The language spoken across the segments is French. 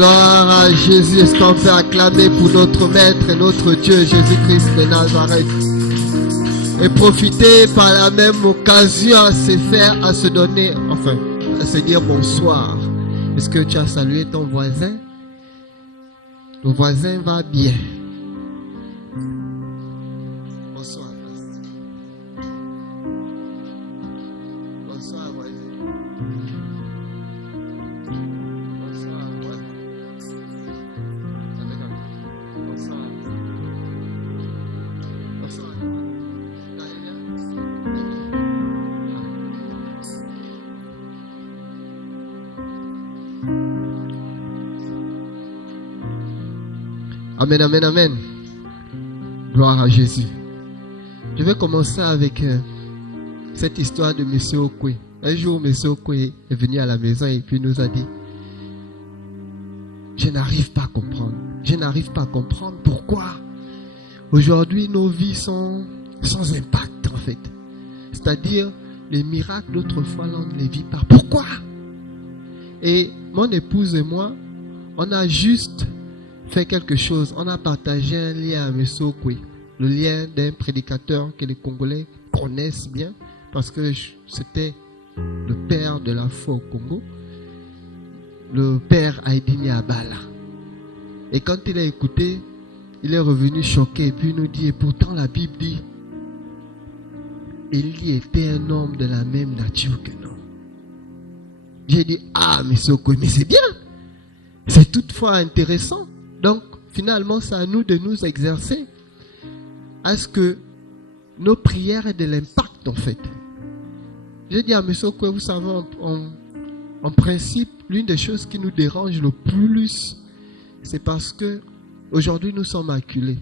Gloire à Jésus. Est-ce qu'on peut acclamer pour notre Maître et notre Dieu, Jésus-Christ de Nazareth? Et profiter par la même occasion à se faire, à se donner, enfin, à se dire bonsoir. Est-ce que tu as salué ton voisin? Ton voisin va bien. Bonsoir. Bonsoir, voisin. Bonsoir, voisin. Bonsoir. Bonsoir. Amen, amen, amen. Gloire à Jésus. Je vais commencer avec cette histoire de M. Okwe. Un jour, M. Okwe est venu à la maison et puis nous a dit: je n'arrive pas à comprendre. Je n'arrive pas à comprendre pourquoi aujourd'hui nos vies sont sans impact en fait. C'est-à-dire, les miracles d'autrefois, on ne les vit pas. Pourquoi? Et mon épouse et moi, on a juste fait quelque chose. On a partagé un lien à M. Okwe. Le lien d'un prédicateur que les Congolais connaissent bien parce que c'était le père de la foi au Congo, le père Aïdini Abala. Et quand il a écouté, il est revenu choqué et puis il nous dit: et pourtant la Bible dit Élie était un homme de la même nature que nous. J'ai dit: ah, M. Okwe, mais c'est bien, c'est toutefois intéressant. Donc finalement c'est à nous de nous exercer à ce que nos prières aient de l'impact en fait. J'ai dit à M. Okwe: vous savez, en principe, l'une des choses qui nous dérange le plus, c'est parce que aujourd'hui nous sommes acculés.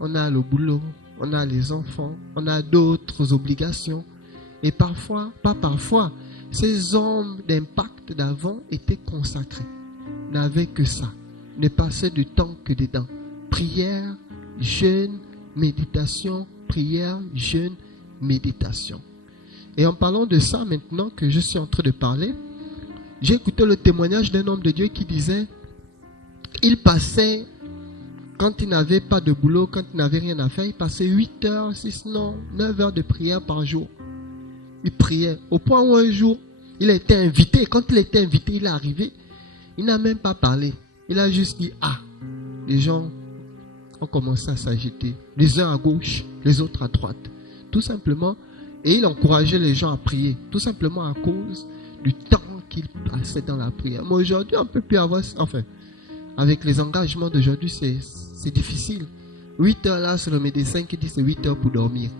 On a le boulot, on a les enfants, on a d'autres obligations. Et parfois, pas parfois, ces hommes d'impact d'avant étaient consacrés. N'avaient que ça. Ne passaient du temps que dedans. Prière, jeûne, méditation, prière, jeûne, méditation. Et en parlant de ça maintenant que je suis en train de parler, j'ai écouté le témoignage d'un homme de Dieu qui disait: il passait, quand il n'avait pas de boulot, quand il n'avait rien à faire, il passait 8 heures, 9 heures de prière par jour. Il priait au point où un jour, il a été invité. Quand il a été invité, il est arrivé. Il n'a même pas parlé. Il a juste dit: ah, les gens ont commencé à s'agiter. Les uns à gauche, les autres à droite. Tout simplement. Et il encourageait les gens à prier. Tout simplement à cause du temps qu'il passait dans la prière. Mais aujourd'hui, on ne peut plus avoir... Enfin, avec les engagements d'aujourd'hui, c'est difficile. 8 heures là, c'est le médecin qui dit c'est 8 heures pour dormir.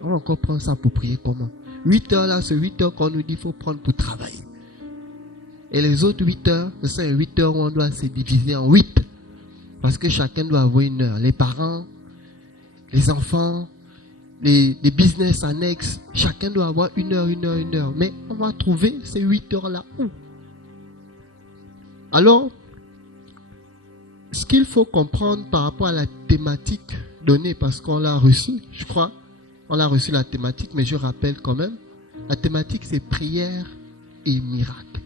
On va encore prendre ça pour prier comment? 8 heures là, c'est 8 heures qu'on nous dit qu'il faut prendre pour travailler. Et les autres 8 heures, ce sont 8 heures où on doit se diviser en 8. Parce que chacun doit avoir une heure. Les parents, les enfants, les business annexes, chacun doit avoir une heure. Mais on va trouver ces 8 heures là où? Alors, ce qu'il faut comprendre par rapport à la thématique donnée, parce qu'on l'a reçu, je crois, on a reçu la thématique, mais je rappelle quand même, la thématique c'est prière et miracle.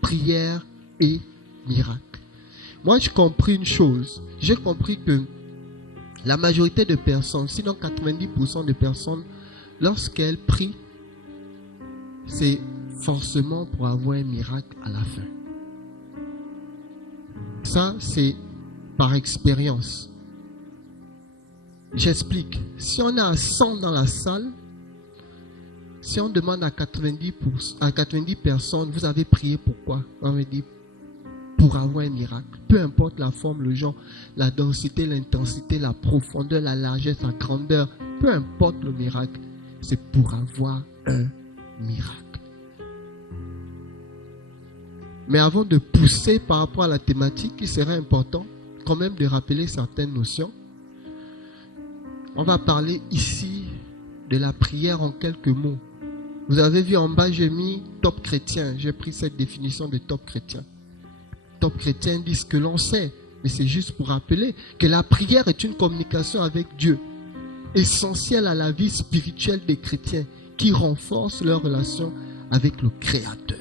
Prière et miracle. Moi, j'ai compris une chose. J'ai compris que la majorité de personnes, sinon 90% de personnes, lorsqu'elles prient, c'est forcément pour avoir un miracle à la fin. Ça, c'est par expérience. J'explique. Si on est à 100 dans la salle, si on demande à 90 personnes, vous avez prié pourquoi? On va dire pour avoir un miracle. Peu importe la forme, le genre, la densité, l'intensité, la profondeur, la largesse, la grandeur, peu importe le miracle, c'est pour avoir un miracle. Mais avant de pousser par rapport à la thématique, il serait important quand même de rappeler certaines notions. On va parler ici de la prière en quelques mots. Vous avez vu en bas, j'ai mis top chrétien. J'ai pris cette définition de top chrétien. Top chrétien dit ce que l'on sait, mais c'est juste pour rappeler que la prière est une communication avec Dieu, essentielle à la vie spirituelle des chrétiens, qui renforce leur relation avec le Créateur.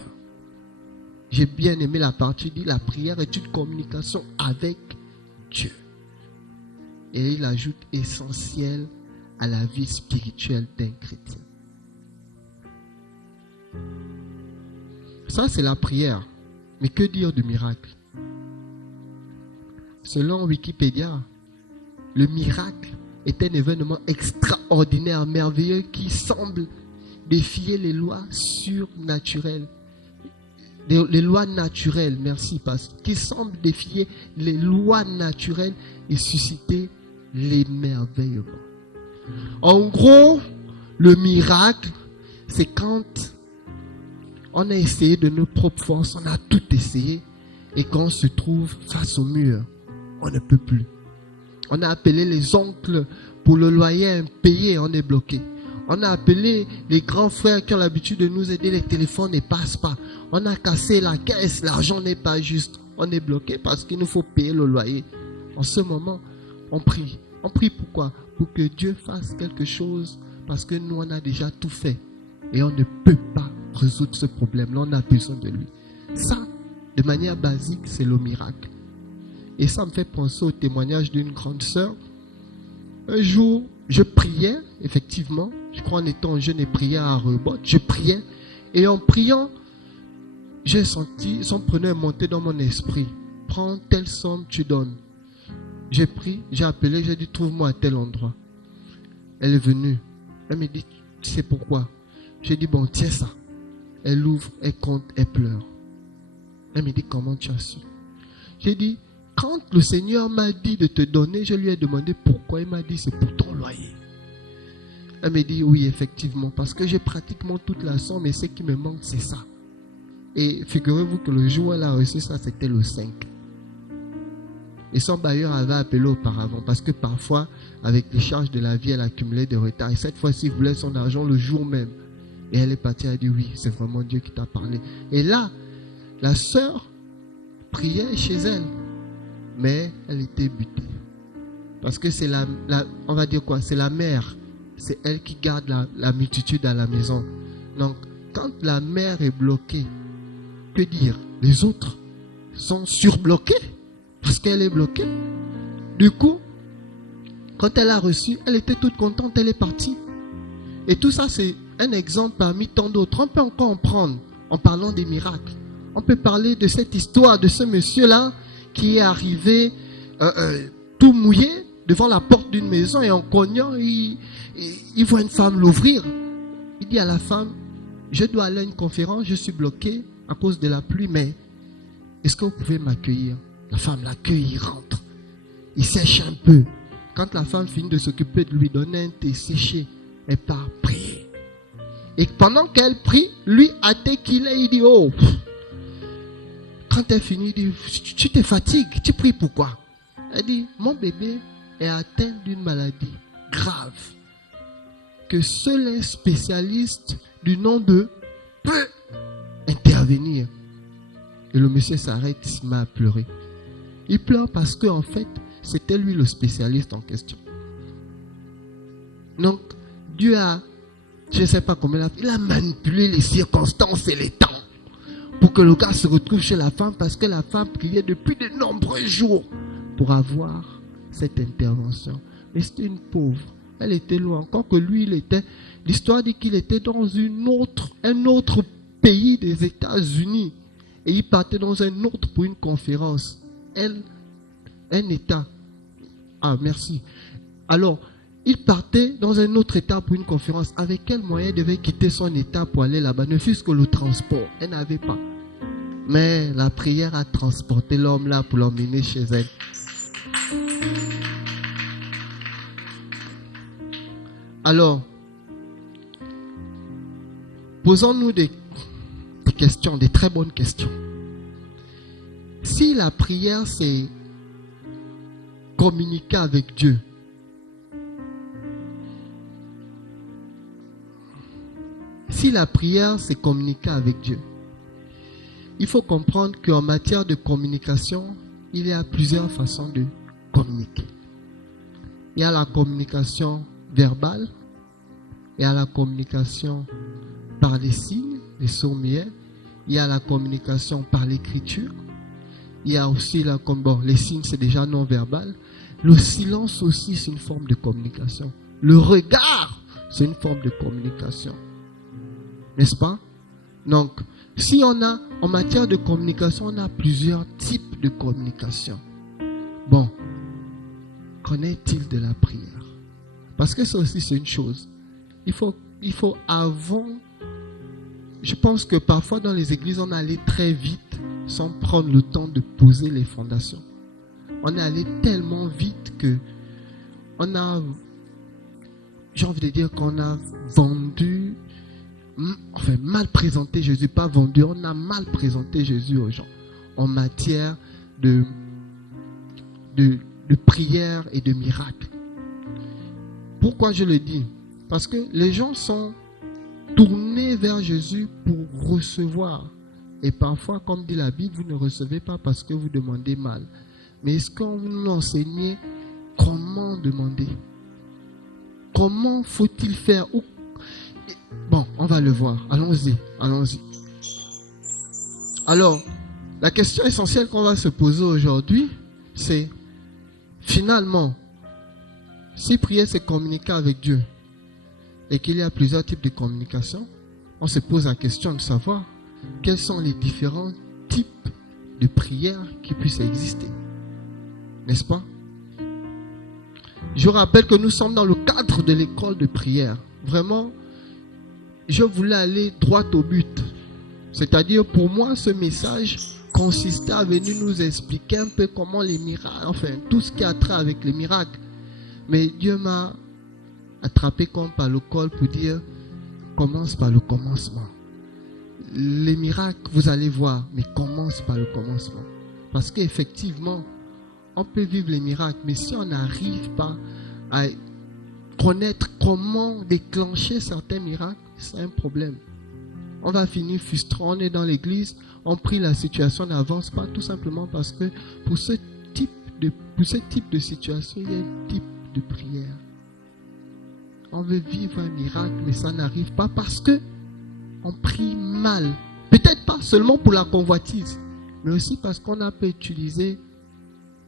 j'ai bien aimé la partie dit la prière est une communication avec Dieu. Et il ajoute essentiel à la vie spirituelle d'un chrétien. Ça, c'est la prière. Mais que dire du miracle? Selon Wikipédia, le miracle est un événement extraordinaire, merveilleux, qui semble défier les lois surnaturelles. Les lois naturelles, merci, pasteur, qui semble défier les lois naturelles et susciter l'émerveillement. En gros, le miracle, c'est quand on a essayé de nos propres forces, on a tout essayé, et quand on se trouve face au mur, on ne peut plus. On a appelé les oncles pour le loyer impayé, on est bloqué. On a appelé les grands frères qui ont l'habitude de nous aider, les téléphones ne passent pas. On a cassé la caisse, l'argent n'est pas juste. On est bloqué parce qu'il nous faut payer le loyer. En ce moment, on prie. On prie pourquoi? Pour que Dieu fasse quelque chose, parce que nous, on a déjà tout fait. Et on ne peut pas résoudre ce problème-là, on a besoin de lui. Ça, de manière basique, c'est le miracle. Et ça me fait penser au témoignage d'une grande sœur. Un jour, je priais, effectivement, je crois en étant jeune et prière à rebord, je priais, et en priant, j'ai senti son prénom monter dans mon esprit. Prends telle somme, tu donnes. J'ai pris, j'ai appelé, j'ai dit trouve-moi à tel endroit. Elle est venue. Elle me dit, tu sais pourquoi? J'ai dit bon, tiens ça. Elle ouvre, elle compte, elle pleure. Elle me dit comment tu as su? J'ai dit, quand le Seigneur m'a dit de te donner, je lui ai demandé pourquoi. Il m'a dit c'est pour ton loyer. Elle me dit oui, effectivement, parce que j'ai pratiquement toute la somme et ce qui me manque c'est ça. Et figurez-vous que le jour où elle a reçu ça, c'était le 5. Et son bailleur avait appelé auparavant parce que parfois, avec les charges de la vie, elle accumulait des retards. Et cette fois-ci, il voulait son argent le jour même. Et elle est partie, elle a dit oui, c'est vraiment Dieu qui t'a parlé. Et là, la sœur priait chez elle. Mais elle était butée. Parce que c'est on va dire quoi? C'est la mère. C'est elle qui garde la multitude à la maison. Donc, quand la mère est bloquée, que dire? Les autres sont surbloqués parce qu'elle est bloquée. Du coup, quand elle a reçu, elle était toute contente, elle est partie. Et tout ça, c'est un exemple parmi tant d'autres. On peut encore en prendre en parlant des miracles. On peut parler de cette histoire de ce monsieur-là qui est arrivé tout mouillé devant la porte d'une maison et en cognant, il voit une femme l'ouvrir. Il dit à la femme, je dois aller à une conférence, je suis bloqué à cause de la pluie, mais est-ce que vous pouvez m'accueillir? La femme l'accueille, il rentre. Il sèche un peu. Quand la femme finit de s'occuper de lui donner un thé séché, elle part prier. Et pendant qu'elle prie, lui, athée qu'il est, il dit, oh, quand elle finit, il dit, tu te fatigues, tu pries pourquoi? Elle dit, mon bébé est atteint d'une maladie grave que seul un spécialiste du nom de peut intervenir. Et le monsieur s'arrête, il se met à pleurer. Il pleure parce qu'en fait, c'était lui le spécialiste en question. Donc, Dieu a, je ne sais pas comment il a manipulé les circonstances et les temps pour que le gars se retrouve chez la femme parce que la femme priait depuis de nombreux jours pour avoir cette intervention. Mais c'était une pauvre. Elle était loin. Encore que lui, il était... L'histoire dit qu'il était dans un autre pays des États-Unis. Et il partait dans un autre pour une conférence. Elle, un État. Ah, merci. Alors, il partait dans un autre État pour une conférence. Avec quel moyen il devait quitter son État pour aller là-bas? Ne fût-ce que le transport. Elle n'avait pas. Mais la prière a transporté l'homme là pour l'emmener chez elle. Alors, posons-nous des questions, des très bonnes questions. Si la prière, c'est communiquer avec Dieu, si la prière, c'est communiquer avec Dieu, il faut comprendre qu'en matière de communication, il y a plusieurs façons de communiquer. Il y a la communication verbale, il y a la communication par les signes, les sourds-muets, il y a la communication par l'écriture. Il y a aussi les signes, c'est déjà non-verbal. Le silence aussi, c'est une forme de communication. Le regard, c'est une forme de communication. N'est-ce pas? Donc, si on a, en matière de communication, on a plusieurs types de communication. Bon, qu'en est-il de la prière? Parce que ça aussi, c'est une chose. Il faut avant... Je pense que parfois dans les églises, on allait très vite sans prendre le temps de poser les fondations. On est allé tellement vite que on a, j'ai envie de dire qu'on a vendu, enfin mal présenté Jésus, pas vendu, on a mal présenté Jésus aux gens en matière de prière et de miracles. Pourquoi je le dis? Parce que les gens sont tournés vers Jésus pour recevoir. Et parfois, comme dit la Bible, vous ne recevez pas parce que vous demandez mal. Mais est-ce qu'on vous nous enseigne comment demander? Comment faut-il faire? Bon, on va le voir. Allons-y, allons-y. Alors, la question essentielle qu'on va se poser aujourd'hui, c'est finalement, si prier c'est communiquer avec Dieu et qu'il y a plusieurs types de communication, on se pose la question de savoir quels sont les différents types de prières qui puissent exister. N'est-ce pas? Je rappelle que nous sommes dans le cadre de l'école de prière. Vraiment, je voulais aller droit au but. C'est-à-dire, pour moi, ce message consistait à venir nous expliquer un peu comment les miracles, enfin, tout ce qui a trait avec les miracles. Mais Dieu m'a attrapé comme par le col pour dire, commence par le commencement. Les miracles, vous allez voir, mais commence par le commencement. Parce qu'effectivement, on peut vivre les miracles, mais si on n'arrive pas à connaître comment déclencher certains miracles, c'est un problème. On va finir frustré, on est dans l'église, on prie, la situation n'avance pas, tout simplement parce que pour ce type de situation, il y a un type de prière. On veut vivre un miracle, mais ça n'arrive pas parce que on prie mal. Peut-être pas seulement pour la convoitise, mais aussi parce qu'on n'a pas utilisé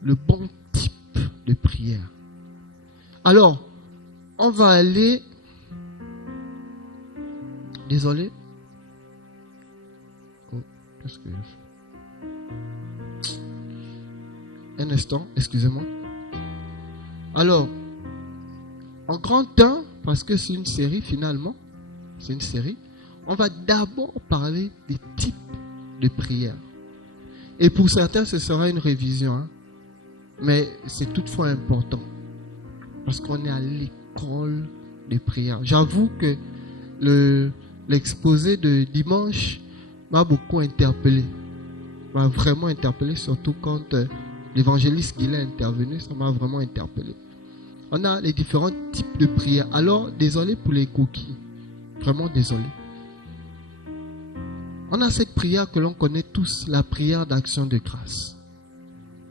le bon type de prière. Alors, on va aller... Désolé. Oh, qu'est-ce que je fais? Un instant, excusez-moi. Alors, en grand temps, parce que c'est une série finalement, c'est une série, on va d'abord parler des types de prières. Et pour certains, ce sera une révision, hein, mais c'est toutefois important, parce qu'on est à l'école de prière. J'avoue que l'exposé de dimanche m'a beaucoup interpellé, m'a vraiment interpellé, surtout quand l'évangéliste qui est intervenu, ça m'a vraiment interpellé. On a les différents types de prières. Alors, désolé pour les cookies. Vraiment désolé. On a cette prière que l'on connaît tous, la prière d'action de grâce.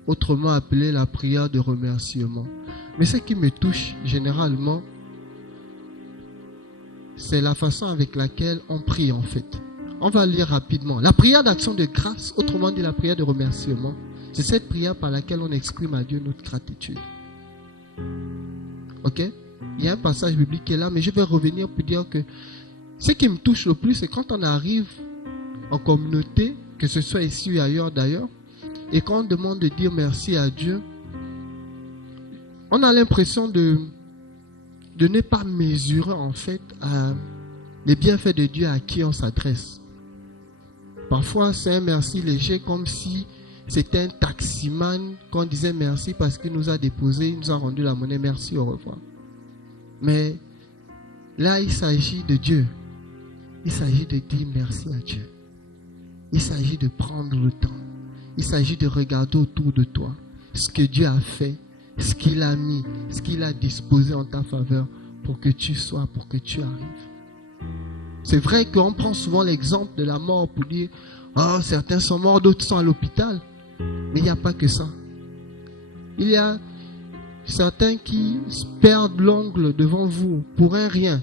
Autrement appelée la prière de remerciement. Mais ce qui me touche généralement, c'est la façon avec laquelle on prie en fait. On va lire rapidement. La prière d'action de grâce, autrement dit la prière de remerciement, c'est cette prière par laquelle on exprime à Dieu notre gratitude. Ok? Il y a un passage biblique qui est là, mais je vais revenir pour dire que ce qui me touche le plus, c'est quand on arrive en communauté, que ce soit ici ou ailleurs d'ailleurs, et quand on demande de dire merci à Dieu, on a l'impression de ne pas mesurer en fait les bienfaits de Dieu à qui on s'adresse. Parfois, c'est un merci léger, comme si c'était un taximan qu'on disait merci parce qu'il nous a déposé, il nous a rendu la monnaie, merci, au revoir. Mais là, il s'agit de Dieu. Il s'agit de dire merci à Dieu. Il s'agit de prendre le temps. Il s'agit de regarder autour de toi ce que Dieu a fait, ce qu'il a mis, ce qu'il a disposé en ta faveur pour que tu sois, pour que tu arrives. C'est vrai qu'on prend souvent l'exemple de la mort pour dire « Oh, certains sont morts, d'autres sont à l'hôpital. » Mais il n'y a pas que ça. Il y a certains qui perdent l'ongle devant vous pour un rien.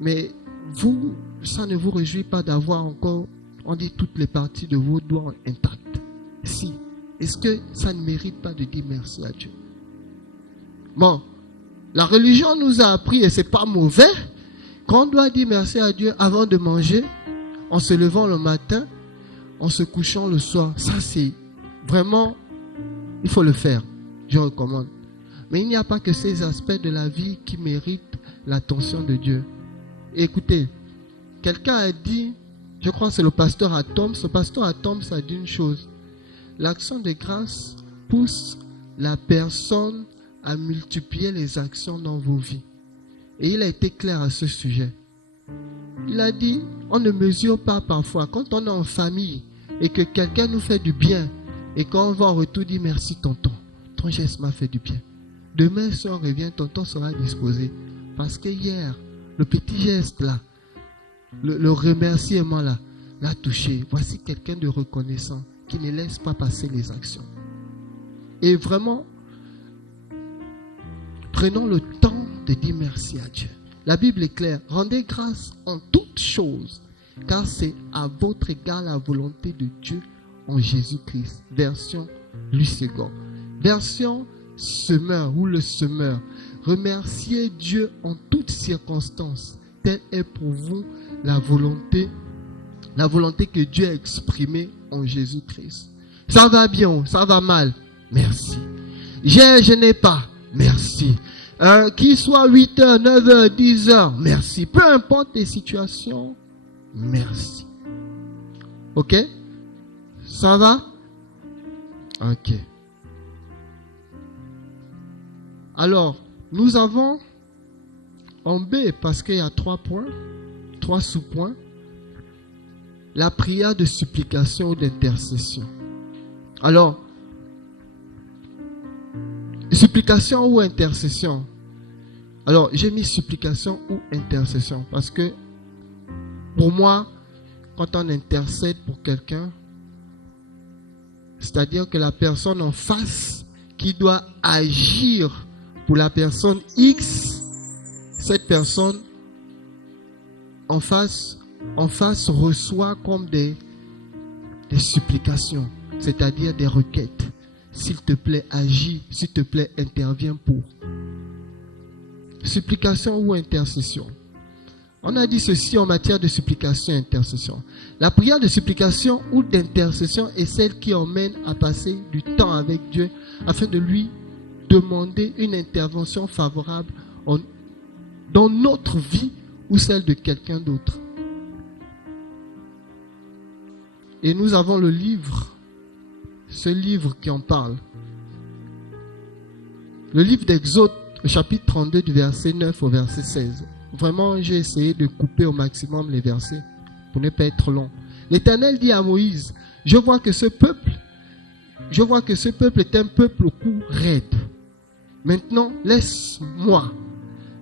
Mais vous, ça ne vous réjouit pas d'avoir encore on dit toutes les parties de vos doigts intactes. Si. Est-ce que ça ne mérite pas de dire merci à Dieu? Bon, la religion nous a appris, et c'est pas mauvais, qu'on doit dire merci à Dieu avant de manger, en se levant le matin, en se couchant le soir. Ça, c'est vraiment, il faut le faire. Je recommande. Mais il n'y a pas que ces aspects de la vie qui méritent l'attention de Dieu. Écoutez, quelqu'un a dit, je crois que c'est le pasteur Atoms, ce pasteur Atoms a dit une chose. L'action de grâce pousse la personne à multiplier les actions dans vos vies. Et il a été clair à ce sujet. Il a dit, on ne mesure pas parfois, quand on est en famille et que quelqu'un nous fait du bien et qu'on va en retour dire merci tonton, ton geste m'a fait du bien. Demain, si on revient, tonton sera disposé. Parce que hier, le petit geste là, le remerciement là, l'a touché. Voici quelqu'un de reconnaissant qui ne laisse pas passer les actions. Et vraiment, prenons le temps de dire merci à Dieu. La Bible est claire. Rendez grâce en toutes choses, car c'est à votre égard la volonté de Dieu en Jésus-Christ. Version Louis II. Version semeur ou le semeur. Remerciez Dieu en toutes circonstances. Telle est pour vous la volonté que Dieu a exprimée en Jésus-Christ. Ça va bien, ça va mal. Merci. Je n'ai pas. Merci. Qu'il soit 8h, 9h, 10h. Merci. Peu importe les situations. Merci. Ok? Ça va? Ok. Alors, nous avons en B, parce qu'il y a 3 points, 3 sous-points, la prière de supplication ou d'intercession. Alors, supplication ou intercession. Alors, j'ai mis supplication ou intercession parce que pour moi, quand on intercède pour quelqu'un, c'est-à-dire que la personne en face qui doit agir pour la personne X, cette personne en face reçoit comme des supplications, c'est-à-dire des requêtes. S'il te plaît, agis. S'il te plaît, interviens pour. Supplication ou intercession. On a dit ceci en matière de supplication et intercession. La prière de supplication ou d'intercession est celle qui emmène à passer du temps avec Dieu afin de lui demander une intervention favorable dans notre vie ou celle de quelqu'un d'autre. Et nous avons le livre, ce livre qui en parle. Le livre d'Exode, chapitre 32 du verset 9 au verset 16. Vraiment, j'ai essayé de couper au maximum les versets pour ne pas être long. L'Éternel dit à Moïse, je vois que ce peuple est un peuple au cou raide. Maintenant, laisse-moi.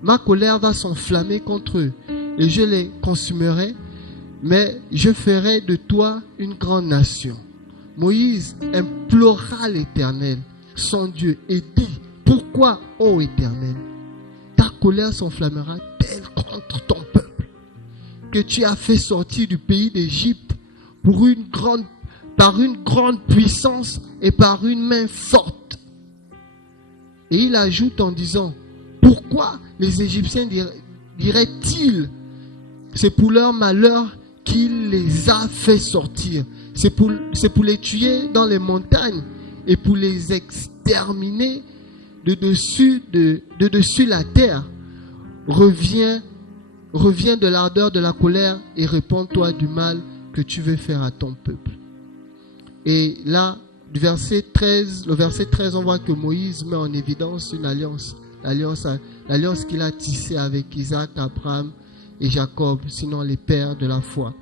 Ma colère va s'enflammer contre eux et je les consumerai, mais je ferai de toi une grande nation. Moïse implora l'Éternel, son Dieu, et dit, pourquoi, ô Éternel, ta colère s'enflammera-t-elle contre ton peuple, que tu as fait sortir du pays d'Égypte par une grande puissance et par une main forte? Et il ajoute en disant, pourquoi les Égyptiens diraient-ils, c'est pour leur malheur qu'il les a fait sortir. C'est pour les tuer dans les montagnes et pour les exterminer de dessus la terre. Reviens de l'ardeur de la colère et réponds-toi du mal que tu veux faire à ton peuple. Et là, le verset 13, on voit que Moïse met en évidence une alliance. L'alliance qu'il a tissée avec Isaac, Abraham et Jacob, sinon les pères de la foi.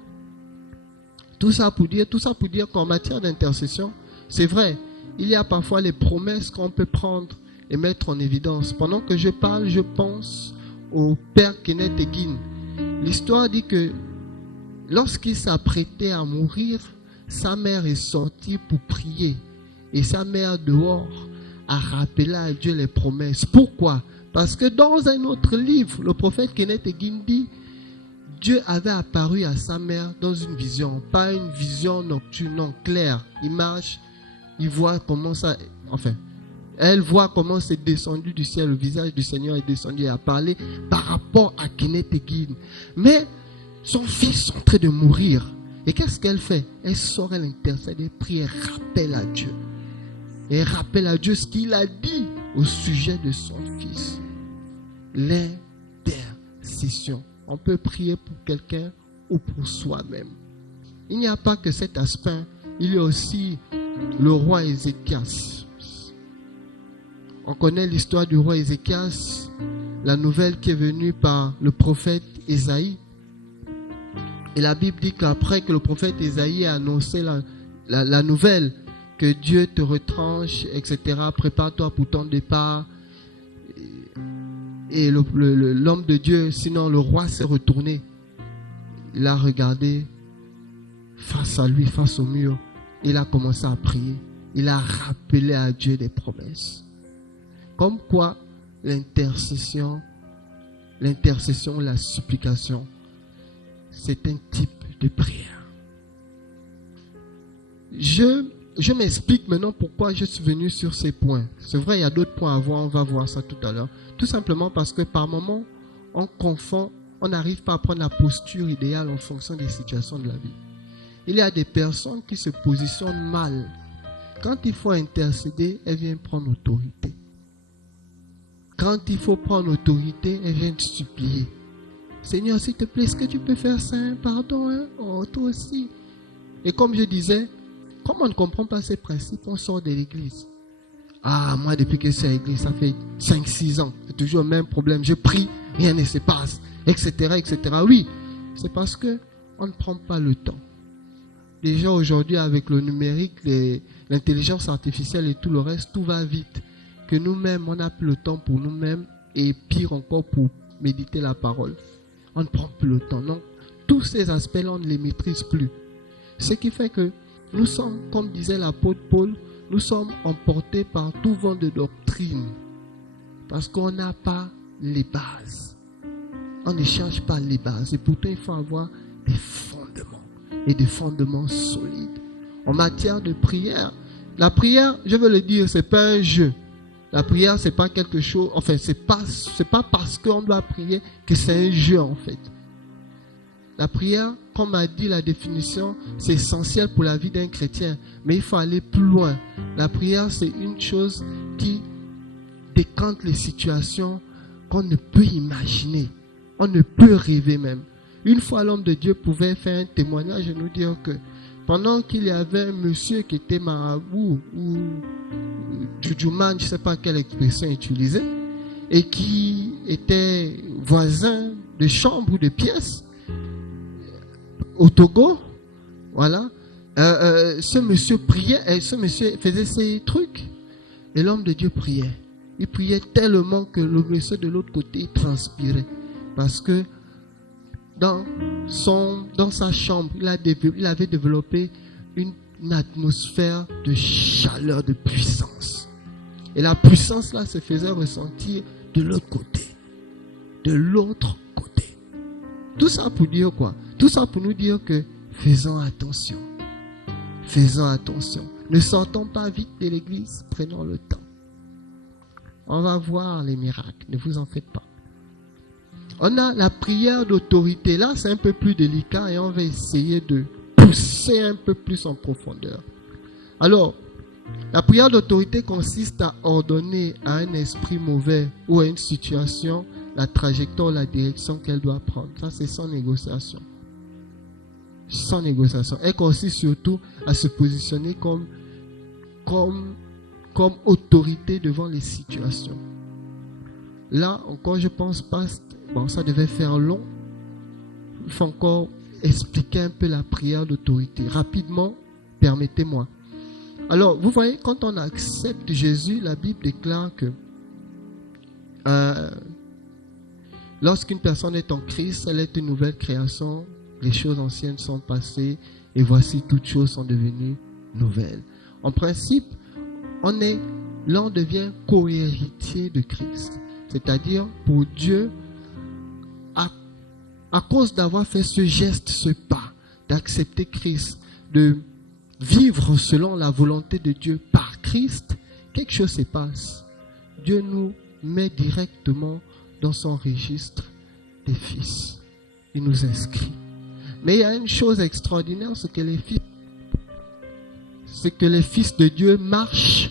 Tout ça pour dire qu'en matière d'intercession, c'est vrai, il y a parfois les promesses qu'on peut prendre et mettre en évidence. Pendant que je parle, je pense au père Kenneth Hagin. L'histoire dit que lorsqu'il s'apprêtait à mourir, sa mère est sortie pour prier. Et sa mère dehors a rappelé à Dieu les promesses. Pourquoi? Parce que dans un autre livre, le prophète Kenneth Hagin dit, Dieu avait apparu à sa mère dans une vision, pas une vision nocturne, non, claire. Il marche, il voit comment ça... Enfin, elle voit comment c'est descendu du ciel, le visage du Seigneur est descendu et a parlé par rapport à Kenneth Hagin. Mais son fils est en train de mourir. Et qu'est-ce qu'elle fait? Elle sort, elle intercède, elle prie, elle rappelle à Dieu. Et elle rappelle à Dieu ce qu'il a dit au sujet de son fils. L'intercession. On peut prier pour quelqu'un ou pour soi-même. Il n'y a pas que cet aspect. Il y a aussi le roi Ézéchias. On connaît l'histoire du roi Ézéchias, la nouvelle qui est venue par le prophète Ésaïe. Et la Bible dit qu'après que le prophète Ésaïe a annoncé la nouvelle, que Dieu te retranche, etc., prépare-toi pour ton départ. Et l'homme de Dieu, sinon le roi s'est retourné. Il a regardé face à lui, face au mur. Il a commencé à prier. Il a rappelé à Dieu des promesses. Comme quoi, l'intercession, la supplication, c'est un type de prière. Je m'explique maintenant pourquoi je suis venu sur ces points. C'est vrai, il y a d'autres points à voir, on va voir ça tout à l'heure. Tout simplement parce que par moments, on confond, on n'arrive pas à prendre la posture idéale en fonction des situations de la vie. Il y a des personnes qui se positionnent mal. Quand il faut intercéder, elles viennent prendre autorité. Quand il faut prendre autorité, elles viennent supplier. Seigneur, s'il te plaît, est-ce que tu peux faire ça? Pardon, hein? Oh, toi aussi. Et comme je disais, comme on ne comprend pas ces principes, on sort de l'église. Ah, moi, depuis que je suis à l'église, ça fait 5-6 ans. C'est toujours le même problème. Je prie, rien ne se passe, etc., etc. Oui, c'est parce qu'on ne prend pas le temps. Déjà aujourd'hui, avec le numérique, l'intelligence artificielle et tout le reste, tout va vite. Que nous-mêmes, on n'a plus le temps pour nous-mêmes et pire encore pour méditer la parole. On ne prend plus le temps. Non, tous ces aspects-là, on ne les maîtrise plus. Ce qui fait que nous sommes, comme disait l'apôtre Paul, nous sommes emportés par tout vent de doctrine. Parce qu'on n'a pas les bases. On ne cherche pas les bases. Et pourtant, il faut avoir des fondements. Et des fondements solides. En matière de prière, la prière, je veux le dire, ce n'est pas un jeu. La prière, ce n'est pas quelque chose, enfin, c'est pas parce qu'on doit prier que c'est un jeu, en fait. La prière, comme a dit la définition, c'est essentiel pour la vie d'un chrétien. Mais il faut aller plus loin. La prière, c'est une chose qui décante les situations qu'on ne peut imaginer. On ne peut rêver même. Une fois, l'homme de Dieu pouvait faire un témoignage et nous dire que pendant qu'il y avait un monsieur qui était marabout ou Jujuman, je ne sais pas quelle expression utiliser, et qui était voisin de chambre ou de pièce au Togo, voilà, ce monsieur priait, ce monsieur faisait ses trucs, et l'homme de Dieu priait. Il priait tellement que le monsieur de l'autre côté transpirait, parce que dans sa chambre, il avait développé une atmosphère de chaleur, de puissance. Et la puissance là se faisait ressentir de l'autre côté. De l'autre côté. Tout ça pour dire quoi? Tout ça pour nous dire que faisons attention. Faisons attention. Ne sortons pas vite de l'église, prenons le temps. On va voir les miracles, ne vous en faites pas. On a la prière d'autorité. Là, c'est un peu plus délicat et on va essayer de pousser un peu plus en profondeur. Alors, la prière d'autorité consiste à ordonner à un esprit mauvais ou à une situation la trajectoire, la direction qu'elle doit prendre. Ça, c'est sans négociation. Sans négociation. Elle consiste surtout à se positionner comme autorité devant les situations. Là, encore, je pense pas... Bon, ça devait faire long. Il faut encore expliquer un peu la prière d'autorité. Rapidement, permettez-moi. Alors, vous voyez, quand on accepte Jésus, la Bible déclare que lorsqu'une personne est en Christ, elle est une nouvelle création. Les choses anciennes sont passées et voici toutes choses sont devenues nouvelles. En principe, on devient co-héritier de Christ. C'est-à-dire, pour Dieu, à cause d'avoir fait ce geste, ce pas, d'accepter Christ, de vivre selon la volonté de Dieu par Christ, quelque chose se passe. Dieu nous met directement dans son registre des fils. Il nous inscrit. Mais il y a une chose extraordinaire, c'est que les fils de Dieu marchent.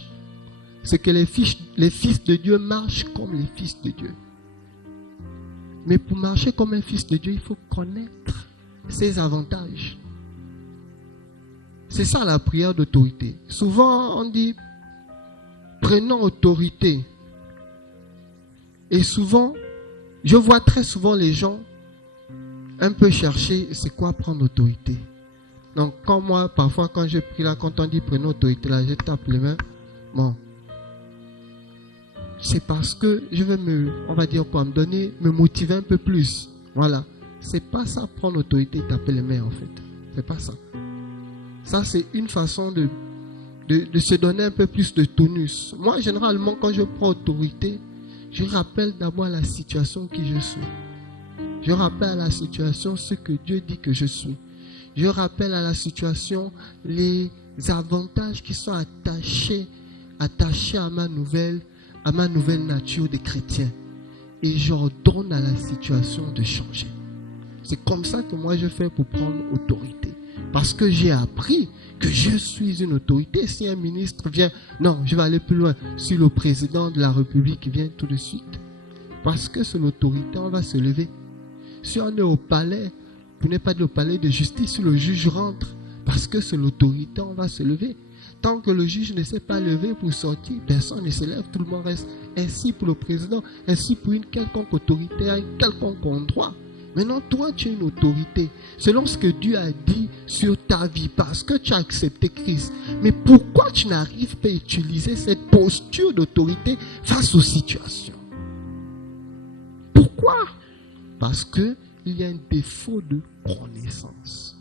C'est que les fils de Dieu marchent comme les fils de Dieu. Mais pour marcher comme un fils de Dieu, il faut connaître ses avantages. C'est ça la prière d'autorité. Souvent, on dit, prenons autorité. Et souvent, je vois très souvent les gens un peu chercher, c'est quoi prendre autorité. Donc, parfois, quand je prie là, quand on dit prenons autorité là, je tape les mains. Bon. C'est parce que je vais me motiver un peu plus. Voilà. C'est pas ça, prendre autorité et taper les mains en fait. C'est pas ça. Ça, c'est une façon de se donner un peu plus de tonus. Moi, généralement, quand je prends autorité, je rappelle d'abord la situation qui je suis. Je rappelle à la situation ce que Dieu dit que je suis. Je rappelle à la situation les avantages qui sont attachés à ma nouvelle nature de chrétien. Et j'ordonne à la situation de changer. C'est comme ça que moi je fais pour prendre autorité. Parce que j'ai appris que je suis une autorité. Si un ministre vient, non, je vais aller plus loin. Si le président de la République vient tout de suite, parce que c'est l'autorité, on va se lever. Si on est au palais, vous n'êtes pas au palais de justice, si le juge rentre, parce que c'est l'autorité, on va se lever. Tant que le juge ne s'est pas levé pour sortir, personne ne se lève, tout le monde reste. Ainsi pour le président, ainsi pour une quelconque autorité, à un quelconque endroit. Maintenant, toi, tu es une autorité. Selon ce que Dieu a dit sur ta vie, parce que tu as accepté Christ. Mais pourquoi tu n'arrives pas à utiliser cette posture d'autorité face aux situations? Pourquoi? Parce qu'il y a un défaut de connaissance.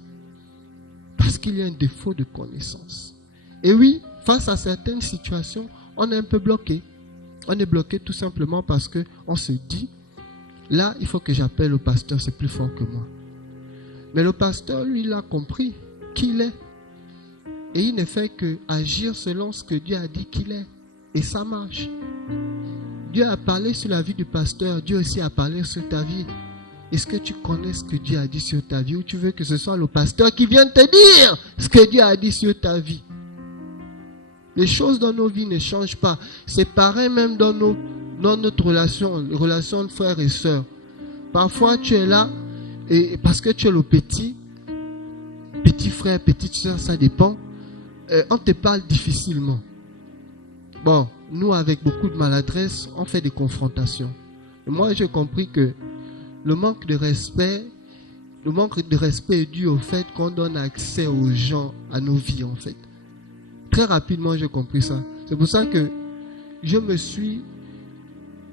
Parce qu'il y a un défaut de connaissance. Et oui, face à certaines situations, on est un peu bloqué. On est bloqué tout simplement parce qu'on se dit, là, il faut que j'appelle le pasteur, c'est plus fort que moi. Mais le pasteur, lui, il a compris qui il est. Et il ne fait que agir selon ce que Dieu a dit qu'il est. Et ça marche. Dieu a parlé sur la vie du pasteur, Dieu aussi a parlé sur ta vie. Est-ce que tu connais ce que Dieu a dit sur ta vie ou tu veux que ce soit le pasteur qui vienne te dire ce que Dieu a dit sur ta vie? Les choses dans nos vies ne changent pas. C'est pareil même dans notre relation de frères et sœurs. Parfois tu es là et parce que tu es le petit frère, petite sœur, ça dépend. On te parle difficilement. Bon, nous avec beaucoup de maladresse, on fait des confrontations. Et moi j'ai compris que le manque de respect est dû au fait qu'on donne accès aux gens, à nos vies en fait. Très rapidement, j'ai compris ça. C'est pour ça que je me suis,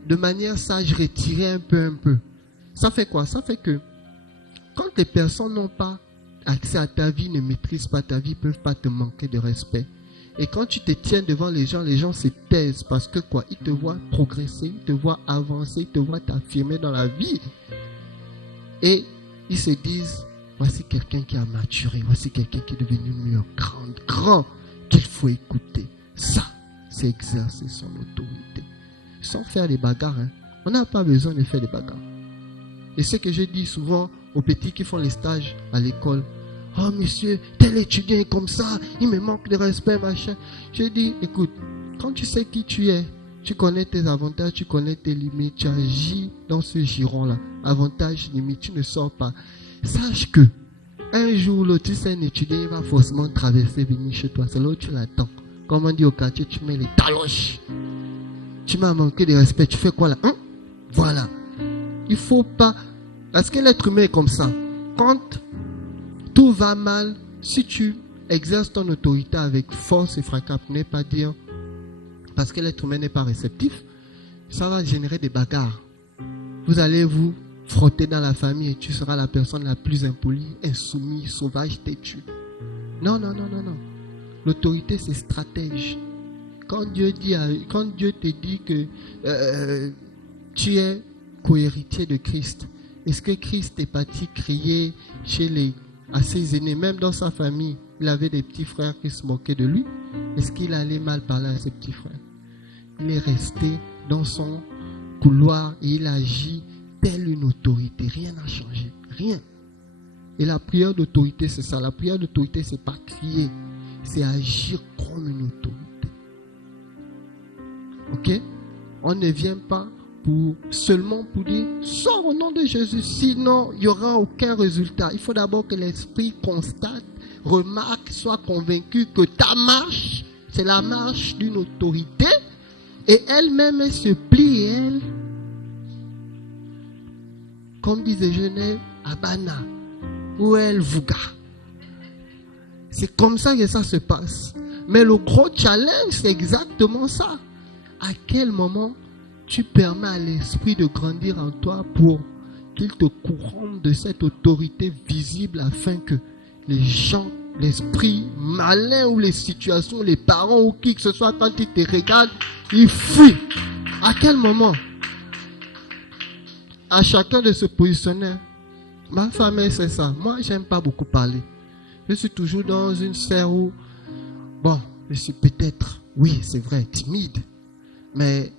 de manière sage, retiré un peu. Ça fait quoi? Ça fait que quand les personnes n'ont pas accès à ta vie, ne maîtrisent pas ta vie, ne peuvent pas te manquer de respect. Et quand tu te tiens devant les gens se taisent parce que quoi? Ils te voient progresser, ils te voient avancer, ils te voient t'affirmer dans la vie. Et ils se disent, voici quelqu'un qui a maturé, voici quelqu'un qui est devenu mieux, grand, qu'il faut écouter. Ça, c'est exercer son autorité. Sans faire des bagarres. On n'a pas besoin de faire des bagarres. Et ce que je dis souvent aux petits qui font les stages à l'école. Oh monsieur, tel étudiant est comme ça, il me manque de respect, machin. Je dis, écoute, quand tu sais qui tu es, tu connais tes avantages, tu connais tes limites, tu agis dans ce giron-là. Avantages, limites, tu ne sors pas. Sache que un jour, l'autre, tu sais, un étudiant, il va forcément traverser, venir chez toi. C'est là où tu l'attends. Comme on dit au quartier, tu mets les taloches. Tu m'as manqué de respect, tu fais quoi là? Voilà. Il ne faut pas... Parce que l'être humain est comme ça. Quand tout va mal, si tu exerces ton autorité avec force et fracas, pour ne pas dire... Parce que l'être humain n'est pas réceptif, ça va générer des bagarres. Vous allez vous frotter dans la famille et tu seras la personne la plus impolie, insoumise, sauvage, têtue. Non. L'autorité, c'est stratège. Quand Dieu te dit que tu es co-héritier de Christ, Est-ce que Christ est parti crier à ses aînés, même dans sa famille, il avait des petits frères qui se moquaient de lui? Est-ce qu'il allait mal parler à ses petits frères? Il est resté dans son couloir et il agit telle une autorité. Rien n'a changé. Rien. Et la prière d'autorité, c'est ça. La prière d'autorité, c'est pas crier. C'est agir comme une autorité. Ok? On ne vient pas seulement pour dire sors au nom de Jésus. Sinon, il n'y aura aucun résultat. Il faut d'abord que l'esprit constate, remarque, soit convaincu que ta marche, c'est la marche d'une autorité. Et elle-même, elle se plie, elle, comme disait Genève, Abana, ou elle Vouga. C'est comme ça que ça se passe. Mais le gros challenge, c'est exactement ça. À quel moment tu permets à l'esprit de grandir en toi pour qu'il te couronne de cette autorité visible afin que les gens, l'esprit malin ou les situations, les parents ou qui que ce soit, quand ils te regardent, ils fuient. À quel moment? À chacun de se positionner. Ma femme, c'est ça. Moi, j'aime pas beaucoup parler. Je suis toujours dans une sphère où, bon, je suis peut-être, oui, c'est vrai, timide. Mais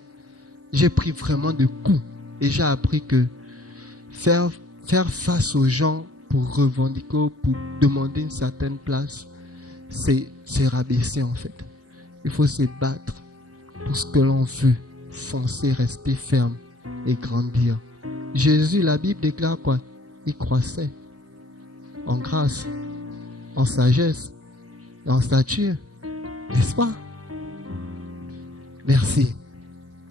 j'ai pris vraiment de coups. Et j'ai appris que faire face aux gens pour revendiquer, pour demander une certaine place, c'est rabaisser en fait. Il faut se battre pour ce que l'on veut. Foncer, rester ferme et grandir. Jésus, la Bible déclare quoi? Il croissait en grâce, en sagesse et en stature. N'est-ce pas? Merci.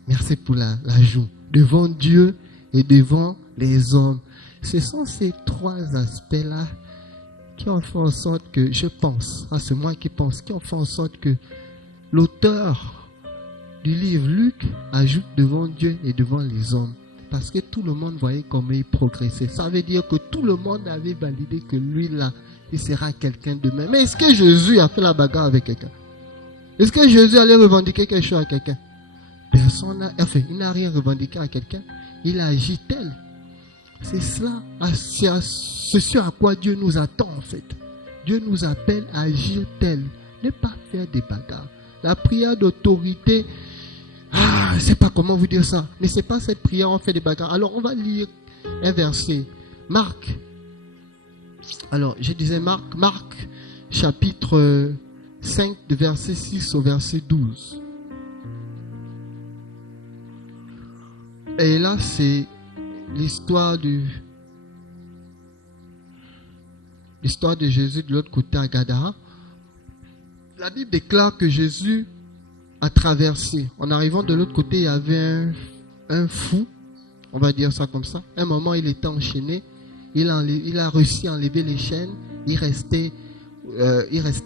Merci pour l'ajout. Devant Dieu et devant les hommes. Ce sont ces trois aspects-là qui ont fait en sorte que, je pense, c'est moi qui pense, qui ont fait en sorte que l'auteur du livre Luc ajoute devant Dieu et devant les hommes. Parce que tout le monde voyait comment il progressait. Ça veut dire que tout le monde avait validé que lui là, il sera quelqu'un de même. Mais est-ce que Jésus a fait la bagarre avec quelqu'un? Est-ce que Jésus allait revendiquer quelque chose à quelqu'un? Personne n'a, enfin, il n'a rien revendiqué à quelqu'un. Il a agi tel. C'est cela, c'est ce à quoi Dieu nous attend en fait. Dieu nous appelle à agir tel. Ne pas faire des bagarres. La prière d'autorité, je ne sais pas comment vous dire ça, mais ce n'est pas cette prière, on fait des bagarres. Alors on va lire un verset. Marc. Alors je disais Marc chapitre 5, de verset 6 au verset 12. Et là, c'est l'histoire de Jésus de l'autre côté à Gadara. La Bible déclare que Jésus a traversé. En arrivant de l'autre côté, il y avait un fou, on va dire ça comme ça. À un moment, il était enchaîné. Il a réussi à enlever les chaînes. Il restait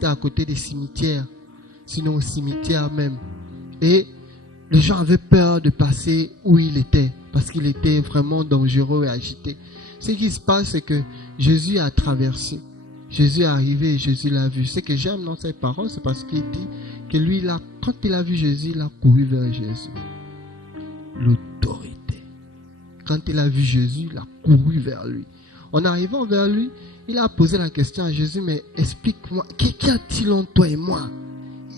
à côté des cimetières, sinon au cimetière même. Et les gens avaient peur de passer où il était, parce qu'il était vraiment dangereux et agité. Ce qui se passe, c'est que Jésus a traversé. Jésus est arrivé et Jésus l'a vu. Ce que j'aime dans ces paroles, c'est parce qu'il dit que lui, là, quand il a vu Jésus, il a couru vers Jésus. L'autorité. Quand il a vu Jésus, il a couru vers lui. En arrivant vers lui, il a posé la question à Jésus, mais explique-moi, qu'y a-t-il entre toi et moi?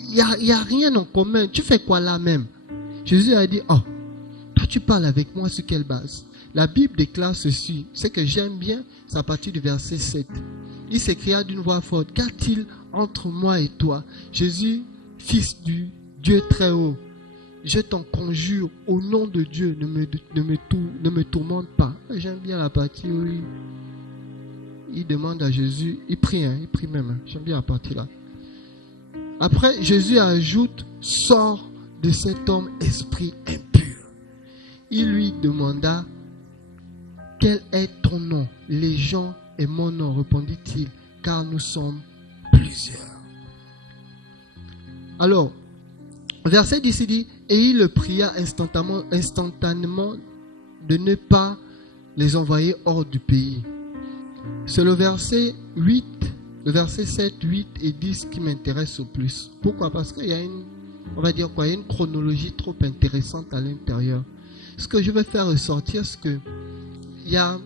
Il n'y a rien en commun. Tu fais quoi là même? Jésus a dit, toi tu parles avec moi sur quelle base? La Bible déclare ceci. Ce que j'aime bien, c'est à partir du verset 7. Il s'écria d'une voix forte, qu'a-t-il entre moi et toi? Jésus, fils du Dieu très haut, je t'en conjure, au nom de Dieu, ne me tourmente pas. J'aime bien la partie où il demande à Jésus, il prie même. J'aime bien la partie là. Après, Jésus ajoute, sors de cet homme esprit impur. Il lui demanda, quel est ton nom? Les gens et mon nom, répondit-il, car nous sommes plusieurs. Alors, verset 10 dit, et il le pria instantanément de ne pas les envoyer hors du pays. C'est le verset 8, le verset 7, 8 et 10 qui m'intéresse au plus. Pourquoi? Parce qu'il y a il y a une chronologie trop intéressante à l'intérieur. Ce que je vais faire ressortir, c'est que il y a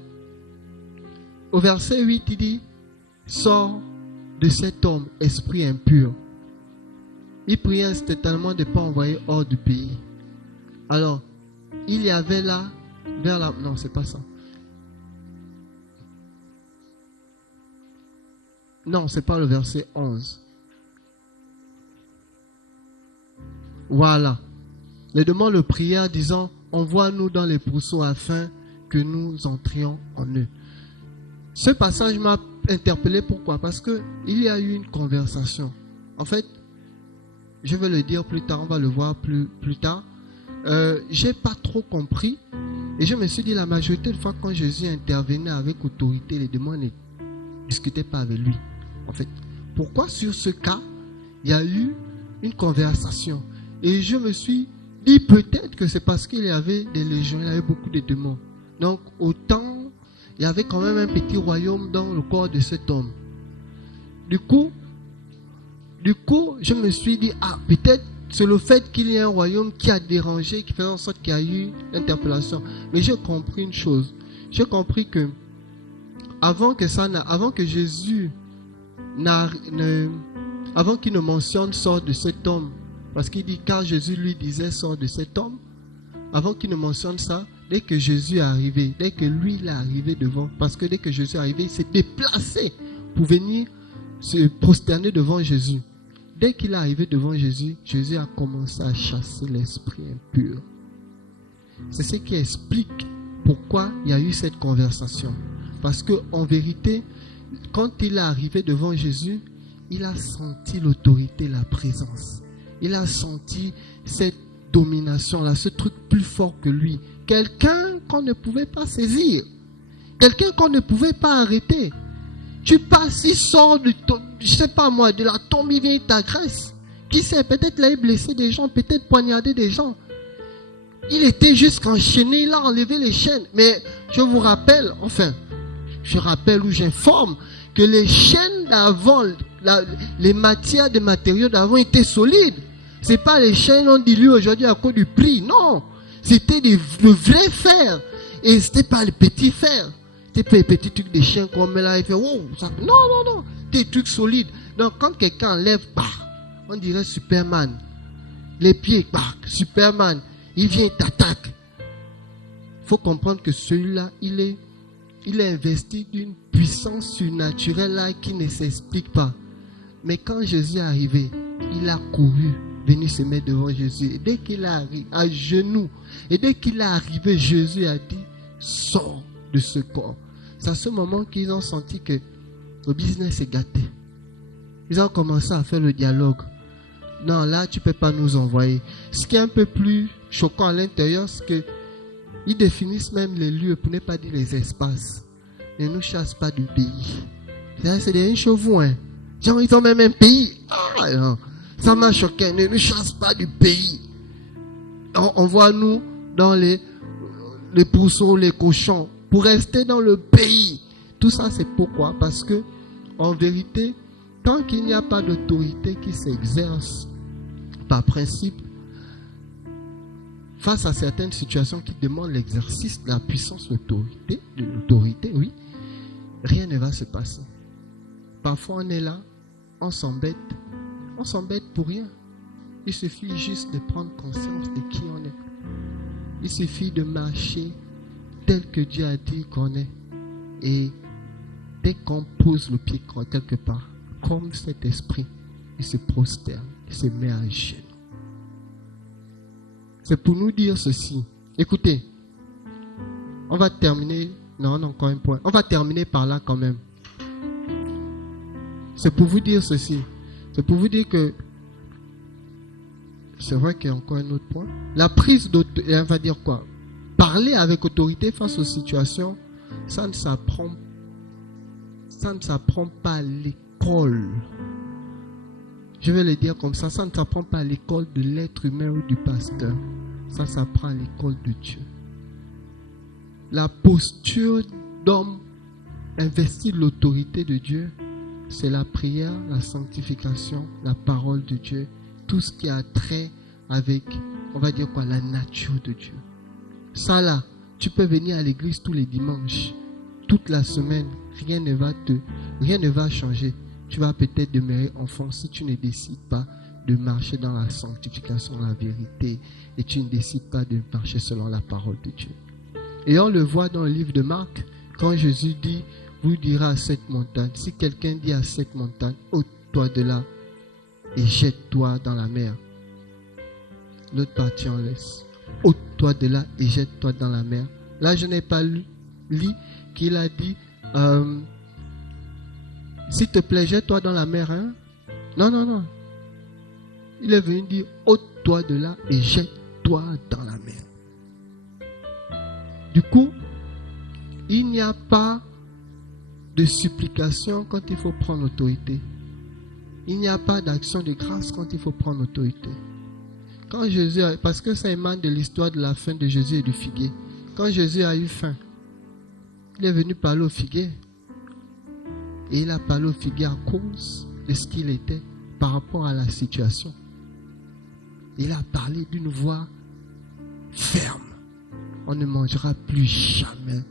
Au verset 8, il dit, sors de cet homme, esprit impur. Il priait instantanément de ne pas envoyer hors du pays. Alors, il y avait là, vers la... Non, c'est pas ça. Non, c'est pas le verset 11. Voilà. Les demandes de prière disant, envoie-nous dans les brousseaux afin que nous entrions en eux. Ce passage m'a interpellé. Pourquoi? Parce que il y a eu une conversation. En fait, je vais le dire plus tard, on va le voir plus tard. J'ai pas trop compris. Et je me suis dit, la majorité de fois quand Jésus intervenait avec autorité, les démons ne discutaient pas avec lui. En fait, pourquoi sur ce cas, il y a eu une conversation? Et je me suis dit peut-être que c'est parce qu'il y avait des légions, il y avait beaucoup de démons. Donc autant, il y avait quand même un petit royaume dans le corps de cet homme. Du coup, je me suis dit, peut-être c'est le fait qu'il y ait un royaume qui a dérangé, qui fait en sorte qu'il y a eu l'interpellation. Mais j'ai compris une chose. J'ai compris que avant que Jésus avant qu'il ne mentionne sort de cet homme, parce qu'il dit, car Jésus lui disait sort de cet homme, avant qu'il ne mentionne ça, dès que Jésus est arrivé, dès que lui il est arrivé devant, parce que dès que Jésus est arrivé, il s'est déplacé pour venir se prosterner devant Jésus. Dès qu'il est arrivé devant Jésus, Jésus a commencé à chasser l'esprit impur. C'est ce qui explique pourquoi il y a eu cette conversation. Parce que en vérité, quand il est arrivé devant Jésus, il a senti l'autorité, la présence. Il a senti cette domination-là, ce truc plus fort que lui. Quelqu'un qu'on ne pouvait pas saisir. Quelqu'un qu'on ne pouvait pas arrêter. Tu passes, il sort de la tombe, il vient, il t'agresse. Qui sait, peut-être il a blessé des gens, peut-être poignardé des gens. Il était juste enchaîné, il a enlevé les chaînes. Mais je vous rappelle, ou j'informe que les chaînes d'avant, les matières des matériaux d'avant étaient solides. Ce n'est pas les chaînes on dilue aujourd'hui à cause du prix, non. C'était le vrai fer. Et ce n'était pas le petit fer. C'était pas les petits trucs de chiens qu'on met là et fait wow, ça... Non. Des trucs solides. Donc quand quelqu'un enlève, on dirait Superman. Les pieds, Superman. Il vient, il t'attaque. Il faut comprendre que celui-là, il est investi d'une puissance surnaturelle là qui ne s'explique pas. Mais quand Jésus est arrivé, il a couru, venu se mettre devant Jésus. Et dès qu'il est arrivé, à genoux, et dès qu'il est arrivé, Jésus a dit, sors de ce corps. C'est à ce moment qu'ils ont senti que le business est gâté. Ils ont commencé à faire le dialogue. Non, là, tu ne peux pas nous envoyer. Ce qui est un peu plus choquant à l'intérieur, c'est qu'ils définissent même les lieux, pour ne pas dire les espaces. Ils ne nous chassent pas du pays. C'est des chevaux, hein. Genre, ils ont même un pays. Non. Ça m'a choqué. Ne nous chassent pas du pays. On voit nous dans les poussons, les cochons, pour rester dans le pays. Tout ça, c'est pourquoi? Parce que, en vérité, tant qu'il n'y a pas d'autorité qui s'exerce par principe, face à certaines situations qui demandent l'exercice de la puissance de l'autorité, oui, rien ne va se passer. Parfois, on est là, on s'embête pour rien. Il suffit juste de prendre conscience de qui on est. Il suffit de marcher tel que Dieu a dit qu'on est. Et dès qu'on pose le pied quelque part, comme cet esprit, il se prosterne, il se met à genoux. C'est pour nous dire ceci. Écoutez, on va terminer. Non, encore un point. On va terminer par là quand même. C'est pour vous dire ceci. C'est pour vous dire que c'est vrai qu'il y a encore un autre point. La prise d'autorité, on va dire quoi? Parler avec autorité face aux situations, ça ne s'apprend pas à l'école. Je vais le dire comme ça ne s'apprend pas à l'école de l'être humain ou du pasteur. Ça s'apprend à l'école de Dieu. La posture d'homme investi de l'autorité de Dieu, c'est la prière, la sanctification, la parole de Dieu, tout ce qui a trait avec, on va dire quoi, la nature de Dieu. Ça là, tu peux venir à l'église tous les dimanches, toute la semaine, rien ne va changer. Tu vas peut-être demeurer enfant si tu ne décides pas de marcher dans la sanctification, la vérité, et tu ne décides pas de marcher selon la parole de Dieu. Et on le voit dans le livre de Marc, quand Jésus dit, vous direz à cette montagne, si quelqu'un dit à cette montagne, ôte-toi de là et jette-toi dans la mer. L'autre partie en laisse. Ôte-toi de là et jette-toi dans la mer. Là, je n'ai pas lu qu'il a dit, s'il te plaît, jette-toi dans la mer. Hein? Non. Il est venu dire, ôte-toi de là et jette-toi dans la mer. Du coup, il n'y a pas de supplication quand il faut prendre l'autorité. Il n'y a pas d'action de grâce quand il faut prendre l'autorité. Quand Jésus parce que ça émane de l'histoire de la faim de Jésus et du figuier. Quand Jésus a eu faim, il est venu parler au figuier. Et il a parlé au figuier à cause de ce qu'il était par rapport à la situation. Il a parlé d'une voix ferme. On ne mangera plus jamais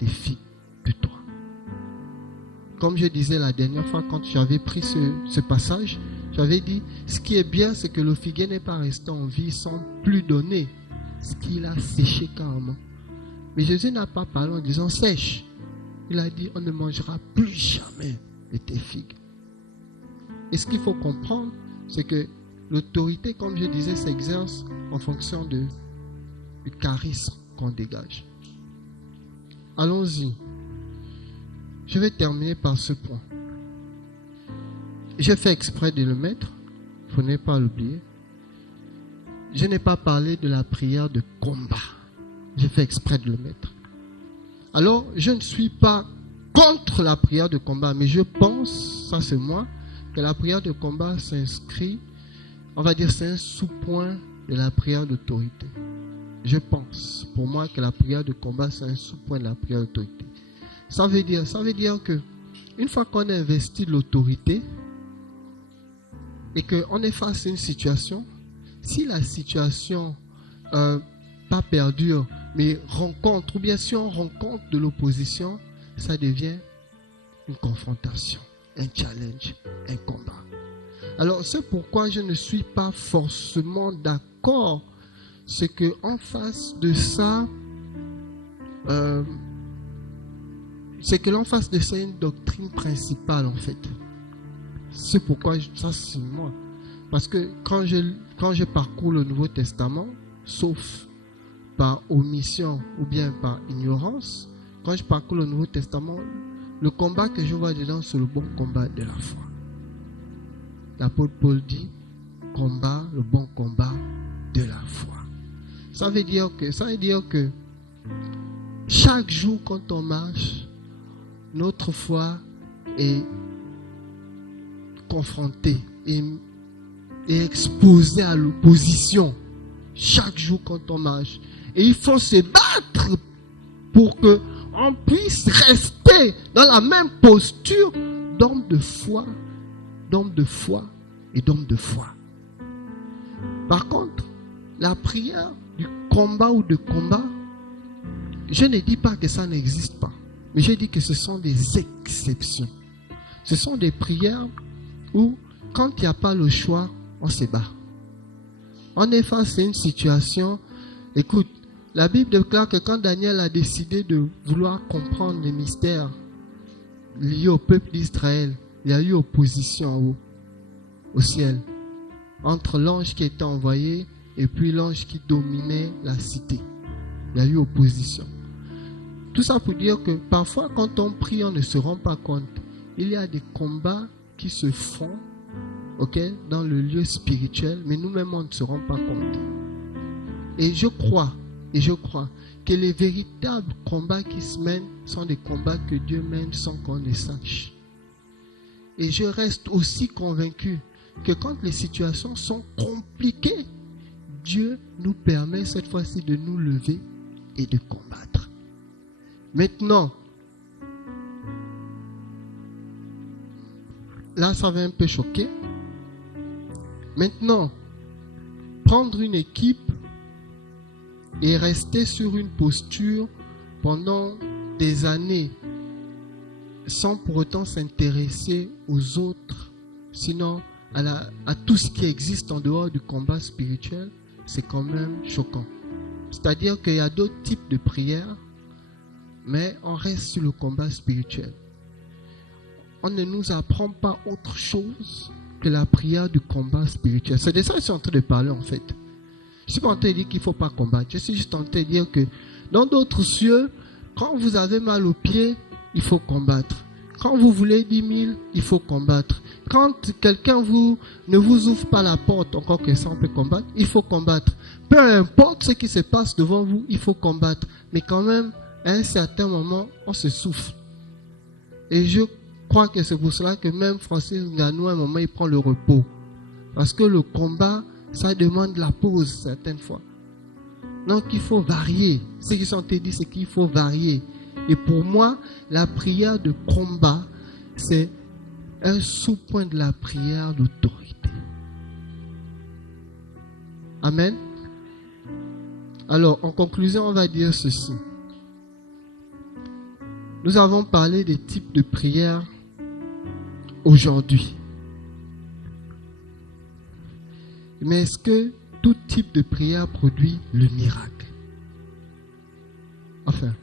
des figues de toi. Comme je disais la dernière fois quand j'avais pris ce passage, j'avais dit, ce qui est bien, c'est que le figuier n'est pas resté en vie sans plus donner ce qu'il a séché carrément. Mais Jésus n'a pas parlé en disant sèche. Il a dit, on ne mangera plus jamais de tes figues. Et ce qu'il faut comprendre, c'est que l'autorité, comme je disais, s'exerce en fonction du charisme qu'on dégage. Allons-y. Je vais terminer par ce point. J'ai fait exprès de le mettre. Il ne faut pas l'oublier. Je n'ai pas parlé de la prière de combat. J'ai fait exprès de le mettre. Alors, je ne suis pas contre la prière de combat, mais je pense, ça c'est moi, que la prière de combat s'inscrit, on va dire, c'est un sous-point de la prière d'autorité. Je pense, pour moi, que la prière de combat, c'est un sous-point de la prière d'autorité. Ça veut dire que une fois qu'on a investi de l'autorité et qu'on est face à une situation, si la situation pas perdure, mais rencontre, ou bien si on rencontre de l'opposition, ça devient une confrontation, un challenge, un combat. Alors c'est pourquoi je ne suis pas forcément d'accord. C'est qu'en face de ça, c'est que l'en face de ça, il y a une doctrine principale en fait. C'est pourquoi, ça c'est moi. Parce que quand je parcours le Nouveau Testament, sauf par omission ou bien par ignorance, quand je parcours le Nouveau Testament, le combat que je vois dedans, c'est le bon combat de la foi. L'apôtre Paul dit, combat, le bon combat de la foi. Ça veut dire que chaque jour quand on marche, notre foi est confrontée et exposée à l'opposition. Chaque jour quand on marche. Et il faut se battre pour qu'on puisse rester dans la même posture d'homme de foi et d'homme de foi. Par contre, la prière du combat ou de combat, je ne dis pas que ça n'existe pas, mais je dis que ce sont des exceptions. Ce sont des prières où, quand il n'y a pas le choix, on se bat. On est face à une situation. Écoute, la Bible déclare que quand Daniel a décidé de vouloir comprendre les mystères liés au peuple d'Israël, il y a eu opposition au ciel entre l'ange qui était envoyé et puis l'ange qui dominait la cité. Il y a eu opposition. Tout ça pour dire que parfois quand on prie, on ne se rend pas compte. Il y a des combats qui se font, dans le lieu spirituel, mais nous-mêmes on ne se rend pas compte. Et je crois que les véritables combats qui se mènent sont des combats que Dieu mène sans qu'on les sache. Et je reste aussi convaincu que quand les situations sont compliquées, Dieu nous permet cette fois-ci de nous lever et de combattre. Maintenant, là ça va un peu choquer. Maintenant, prendre une équipe et rester sur une posture pendant des années sans pour autant s'intéresser aux autres, sinon à tout ce qui existe en dehors du combat spirituel, c'est quand même choquant. C'est-à-dire qu'il y a d'autres types de prières, mais on reste sur le combat spirituel. On ne nous apprend pas autre chose que la prière du combat spirituel. C'est de ça que je suis en train de parler en fait. Je ne suis pas en train de dire qu'il ne faut pas combattre. Je suis juste en train de dire que dans d'autres cieux, quand vous avez mal aux pieds, il faut combattre. Quand vous voulez 10 000, il faut combattre. Quand quelqu'un ne vous ouvre pas la porte, encore que ça on peut combattre, il faut combattre. Peu importe ce qui se passe devant vous, il faut combattre. Mais quand même, à un certain moment, on se souffle. Et je crois que c'est pour cela que même Francis Ngannou, à un moment, il prend le repos. Parce que le combat, ça demande la pause certaines fois. Donc il faut varier. Ce qu'ils sont dit, c'est qu'il faut varier. Et pour moi, la prière de combat, c'est un sous-point de la prière d'autorité. Amen. Alors, en conclusion, on va dire ceci. Nous avons parlé des types de prières aujourd'hui. Mais est-ce que tout type de prière produit le miracle? Enfin,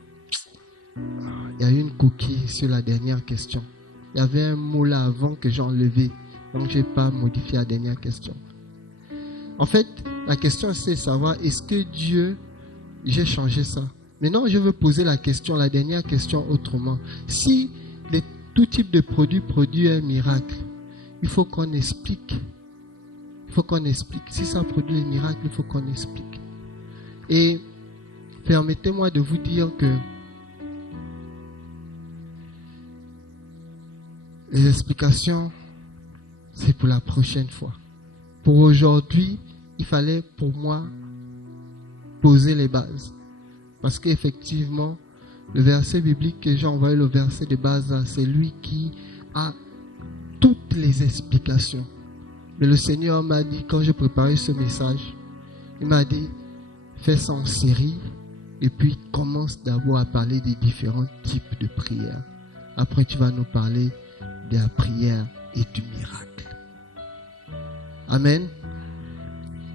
il y a eu une coquille sur la dernière question. Il y avait un mot là avant que j'ai enlevé. Donc, je n'ai pas modifié la dernière question. En fait, la question c'est de savoir, est-ce que Dieu, j'ai changé ça? Maintenant, je veux poser la dernière question autrement. Si tout type de produit produit un miracle, il faut qu'on explique. Il faut qu'on explique. Si ça produit un miracle, il faut qu'on explique. Et permettez-moi de vous dire que les explications, c'est pour la prochaine fois. Pour aujourd'hui, il fallait pour moi poser les bases. Parce qu'effectivement, le verset biblique que j'ai envoyé, le verset de base, c'est lui qui a toutes les explications. Mais le Seigneur m'a dit, quand j'ai préparé ce message, il m'a dit, fais ça en série et puis commence d'abord à parler des différents types de prières. Après, tu vas nous parler de la prière et du miracle. Amen.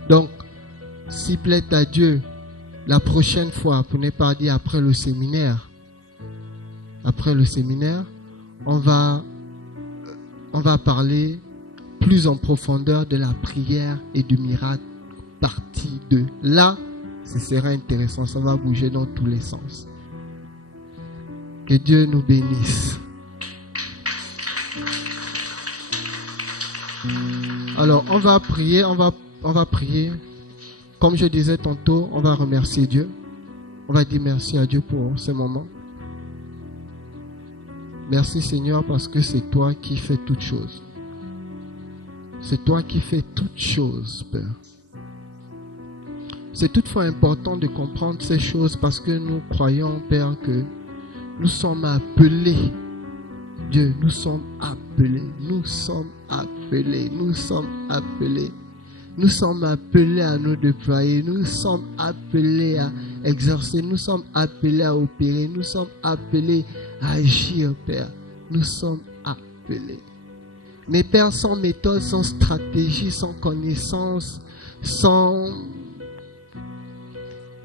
Donc, s'il plaît à Dieu, la prochaine fois, pour ne pas dire après le séminaire, on va parler plus en profondeur de la prière et du miracle, partie 2. Là, ce sera intéressant, ça va bouger dans tous les sens. Que Dieu nous bénisse. Alors, on va prier. Comme je disais tantôt, on va remercier Dieu. On va dire merci à Dieu pour ce moment. Merci Seigneur parce que c'est toi qui fais toutes choses. C'est toi qui fais toutes choses, Père. C'est toutefois important de comprendre ces choses parce que nous croyons, Père, que nous sommes appelés. Dieu, nous sommes appelés. Nous sommes appelés. Nous sommes appelés. Nous sommes appelés à nous déployer, nous sommes appelés à exercer, nous sommes appelés à opérer, nous sommes appelés à agir, Père. Nous sommes appelés. Mais Père, sans méthode, sans stratégie, sans connaissance,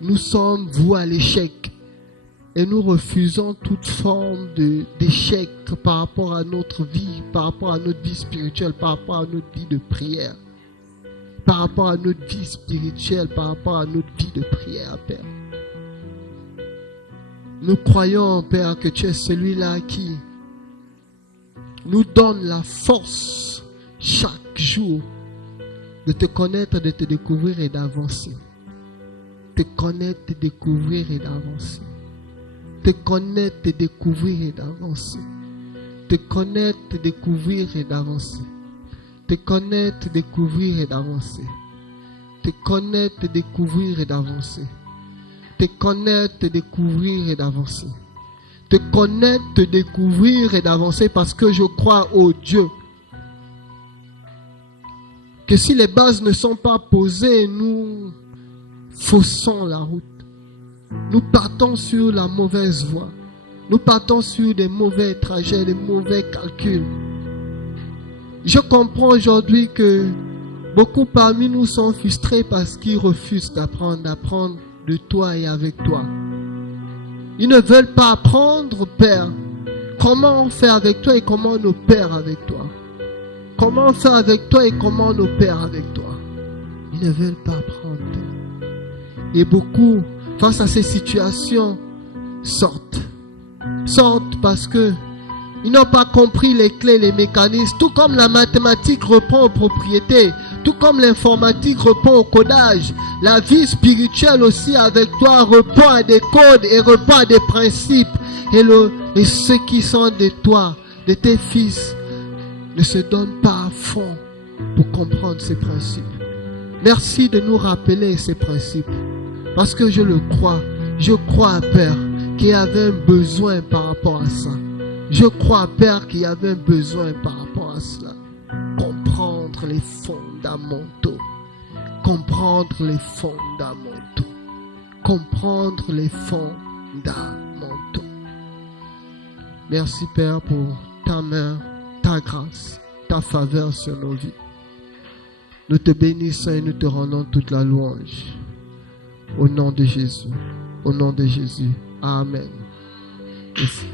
nous sommes voués à l'échec. Et nous refusons toute forme d'échec par rapport à notre vie, par rapport à notre vie spirituelle, par rapport à notre vie de prière. Par rapport à notre vie spirituelle, par rapport à notre vie de prière, Père. Nous croyons, Père, que tu es celui-là qui nous donne la force chaque jour de te connaître, de te découvrir et d'avancer. Te connaître, te découvrir et d'avancer. Te connaître, te découvrir et d'avancer. Te connaître, te découvrir et d'avancer. Te connaître, te découvrir et d'avancer. Te connaître, te découvrir et d'avancer. Te connaître, te découvrir et d'avancer. Te connaître, te découvrir et d'avancer parce que je crois au Dieu. Que si les bases ne sont pas posées, nous faussons la route. Nous partons sur la mauvaise voie. Nous partons sur des mauvais trajets, des mauvais calculs. Je comprends aujourd'hui que beaucoup parmi nous sont frustrés parce qu'ils refusent d'apprendre de toi et avec toi. Ils ne veulent pas apprendre, Père, comment on fait avec toi et comment on opère avec toi. Comment on fait avec toi et comment on opère avec toi. Ils ne veulent pas apprendre, Père. Et beaucoup, face à ces situations, sortent parce que ils n'ont pas compris les clés, les mécanismes. Tout comme la mathématique répond aux propriétés, tout comme l'informatique répond au codage, la vie spirituelle aussi avec toi répond à des codes et répond à des principes. Et ceux qui sont de toi, de tes fils, ne se donnent pas à fond pour comprendre ces principes. Merci de nous rappeler ces principes. Parce que je le crois. Je crois, Père, qu'il y avait un besoin par rapport à ça. Je crois, Père, qu'il y avait un besoin par rapport à cela. Comprendre les fondamentaux. Comprendre les fondamentaux. Comprendre les fondamentaux. Merci, Père, pour ta main, ta grâce, ta faveur sur nos vies. Nous te bénissons et nous te rendons toute la louange. Au nom de Jésus. Au nom de Jésus. Amen. Merci.